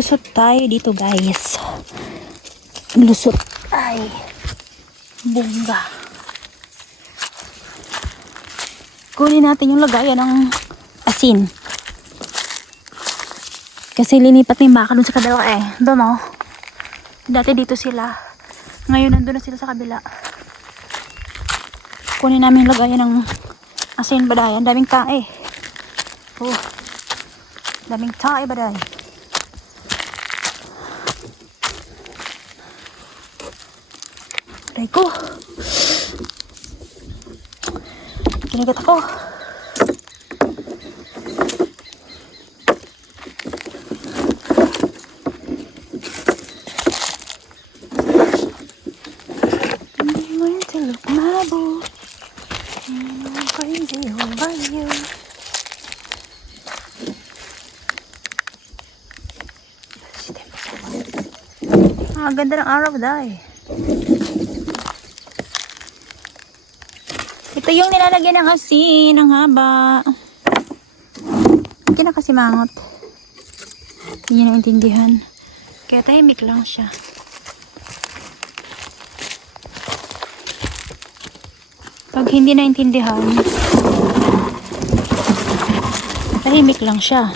Maglusot tayo dito guys. Lusot ay bunga. Kunin natin yung lagayan ng asin. Kasi linipat yung baka dun sa kabila eh. Doon oh. Dati dito sila. Ngayon nandun na sila sa kabila. Kunin namin yung lagayan ng asin badayan. Daming tae. Oh. Daming tae baday. Aray ko. Kinigat ako. Boo. I'm crazy over you. Ah, ganda ng araw dahil. Ito yung nilalagyan ng asin, ng haba. Hindi na kasi mangot. Hindi niya naintindihan. Kaya tahimik lang siya. Pag hindi naintindihan, tahimik lang siya.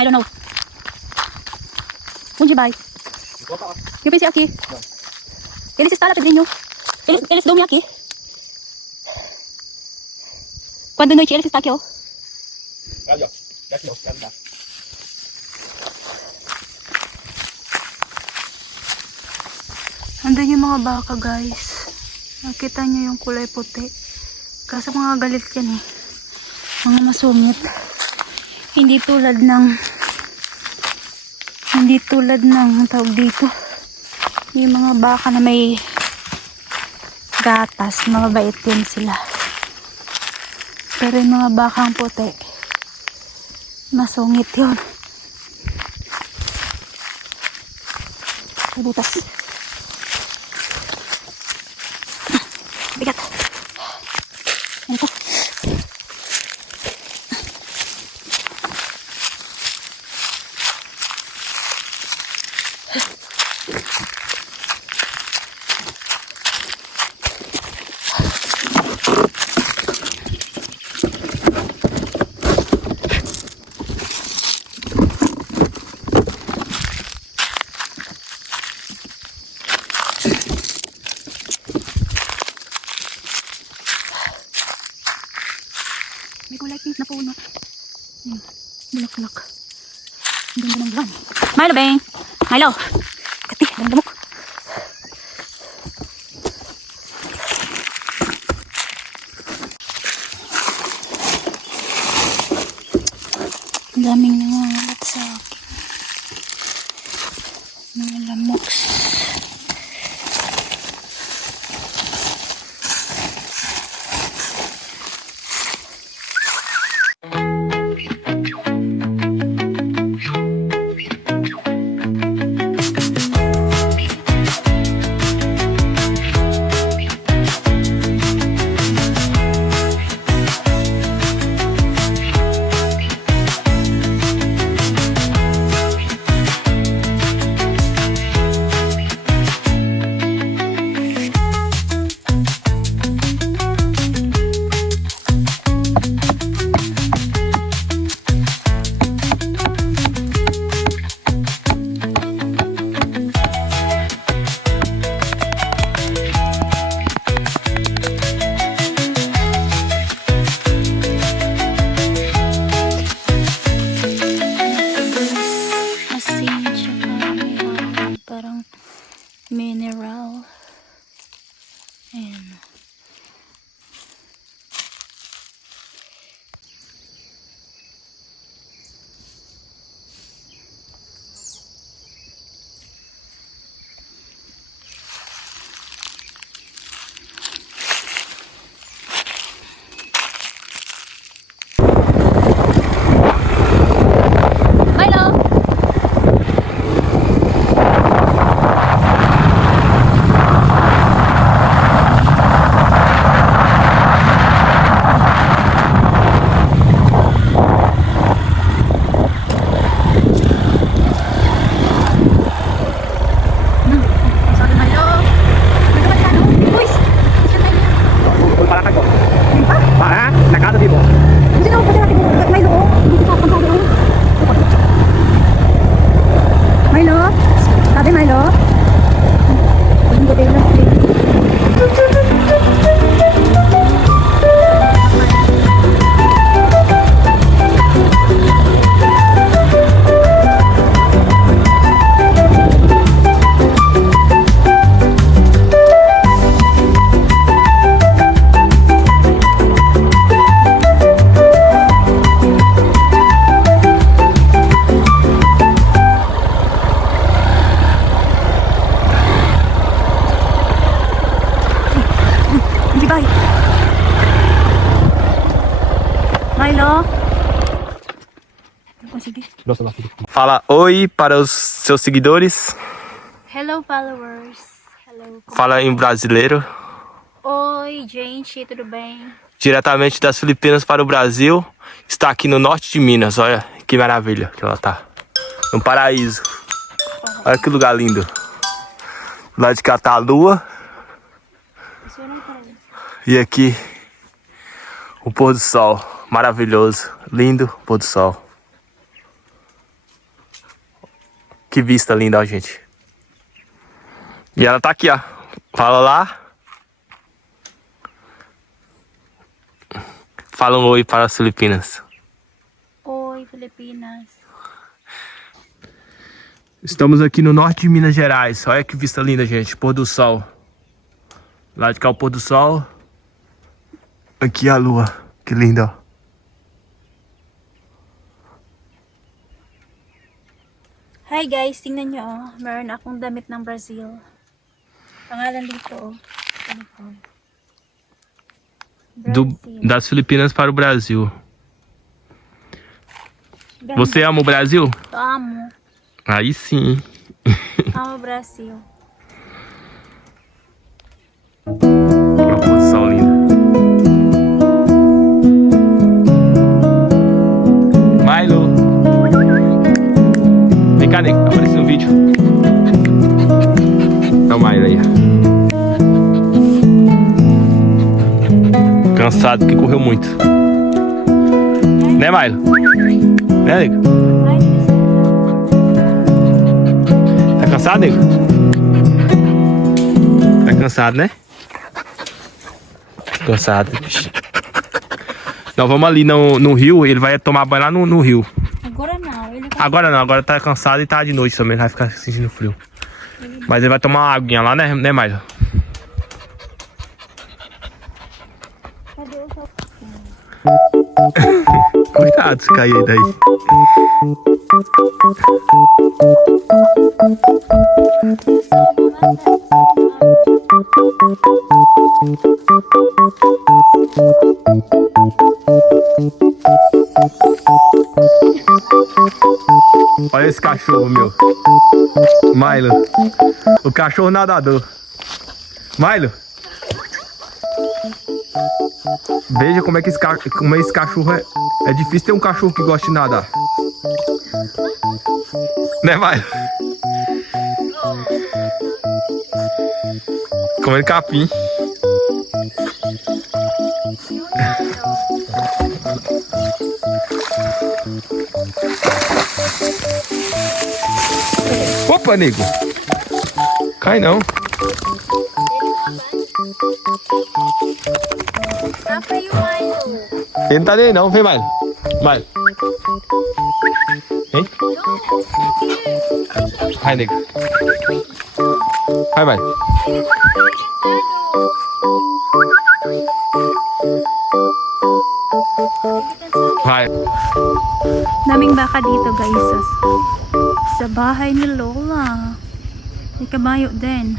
I don't know. Bye. Yo pensé aquí. Eles está lá, Pedrinho. Eles, eles dormem aqui. Quando noite eles está aqui, ó. Kaya, that's no ganda. Andun yung mga baka, guys. Nakita niyo yung kulay puti. Kaso mga galit yan eh. Mga masungit. Hindi tulad ng hindi tulad ng tawag dito. Yung mga baka na may gatas, mababait din sila. Pero yung mga bakang puti, masungit yun. Butas. May kulay pink na puno. Ayun. Bulak-bulak. Ang ganda ng buwan. Milo, Beng! Milo! Kati, ganda mo. Milo? Não consegui. Nossa, nossa. Fala oi para os seus seguidores. Hello, followers. Hello. Fala em brasileiro. Oi, gente, tudo bem? Diretamente das Filipinas para o Brasil. Está aqui no norte de Minas. Olha que maravilha que ela tá. Um paraíso. Olha que lugar lindo. Lá de cá tá a lua. É mim. E aqui o pôr do sol. Maravilhoso. Lindo pôr do sol. Que vista linda, ó, gente. E ela tá aqui, ó. Fala lá. Fala um oi para as Filipinas. Oi, Filipinas. Estamos aqui no norte de Minas Gerais. Olha que vista linda, gente. Pôr do sol. Lá de cá o pôr do sol. Aqui a lua. Que linda, ó. Hi guys, tingnan nyo oh. Meron akong damit ng Brazil. Pangalan dito oh. Ano? Do, Brazil. das Filipinas para o Brasil. Ganda. Você ama o Brasil? Amo. Aí sim. Amo o Brasil. Cansado porque correu muito. Né, Milo? Né, nego? Tá cansado, nego? Tá cansado, né? Cansado. Nós vamos ali no, no rio, ele vai tomar banho lá no, no rio. agora não. Ele vai... Agora não, agora tá cansado e tá de noite também, vai ficar sentindo frio. Mas ele vai tomar uma aguinha lá, né, né Maio? Cuidado se cair aí daí. Olha esse cachorro, meu. Milo. O cachorro nadador. Milo. Veja como é que esse, ca- como esse cachorro é. É difícil ter um cachorro que gosta de nadar. Né, Milo? Comendo capim. Opa, nego. Cai não. ఎంత అది não vem mal. Mal. Eh? Hein? Vai, nego. Vai, mal. Hi. Daming baka dito guys. Sa bahay ni Lola. May kabayo din.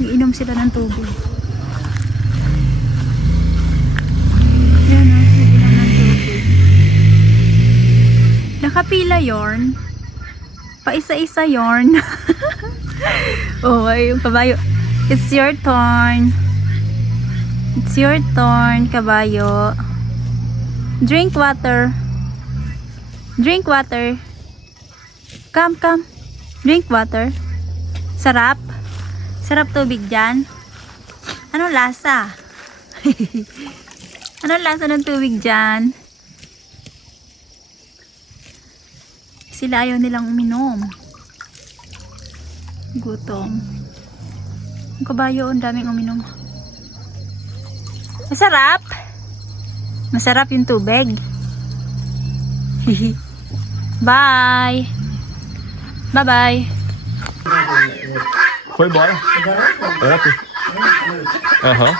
Iinom sila ng tubig. Nakapila yorn. Paisa-isa yorn. oh, ay, kabayo. It's your turn. It's your turn, kabayo. Drink water. Drink water. Come, come. Drink water. Sarap. Sarap tubig dyan. Anong lasa? Anong lasa ng tubig dyan? Sila ayaw nilang uminom. Gutom. Ang kabayo, ang daming uminom. Masarap. Masarap yung tubig. Bye. Bye-bye. Foi embora. É, pô. Aham.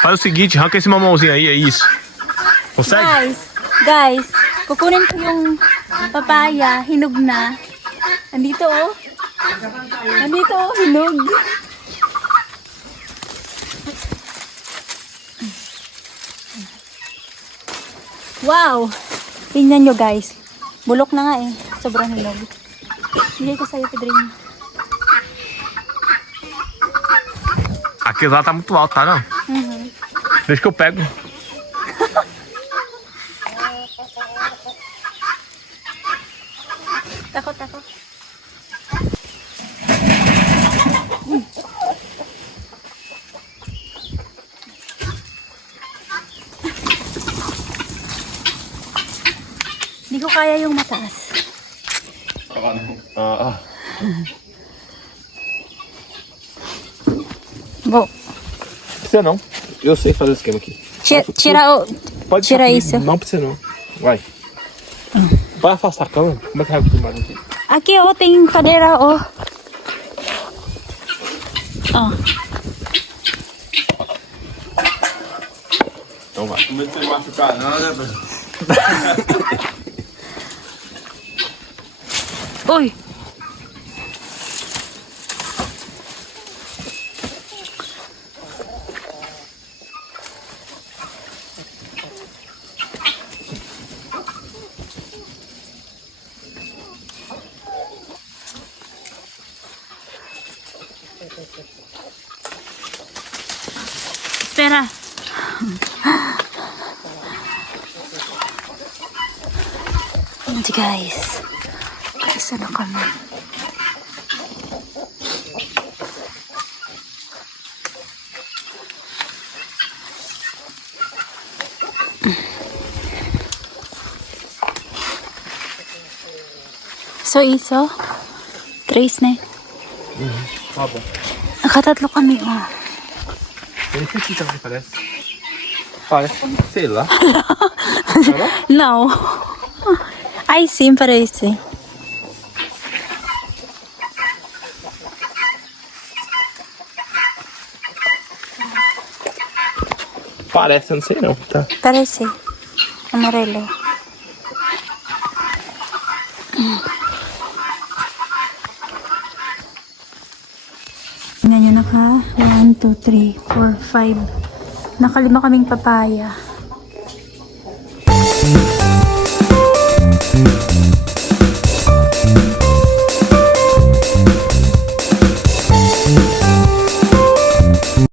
Faz o seguinte, arranca esse mamãozinho aí, é isso. Consegue? Guys, guys, kukunin ko yung papaya, hinog na. Andito oh. Andito oh, hinog. Wow! Tingnan nyo guys. Bulok na nga eh. Sobrang hinog. Bigay ko sa'yo, Pedrinho. Aquele lá tá muito alto, tá não? Deixa que eu pego. Takot. Hindi ko kaya yung mataas. Ah, ah. Go. Precisa não. Eu sei fazer o esquema aqui. Tira, tira o... Pode Tira isso. Não precisa não. Vai. Vai afastar a câmera. Como é que vai filmar aqui? Aqui, oh, tem cadeira, oh. Oh. Então vai. Com medo de machucar, não, né, velho? Uy! Hindi guys. Guys, ano kami? So, iso? Trace na eh. Tá bom. Nakatatlo kami, oh. Eu não sei Olha, sei lá. Não. Aí sim, peraí, sim. Parece, eu não sei não, tá? Parece. Amarelo. Ganyan na ka. 1, 2, 3, 4, 5. Nakalima kaming papaya.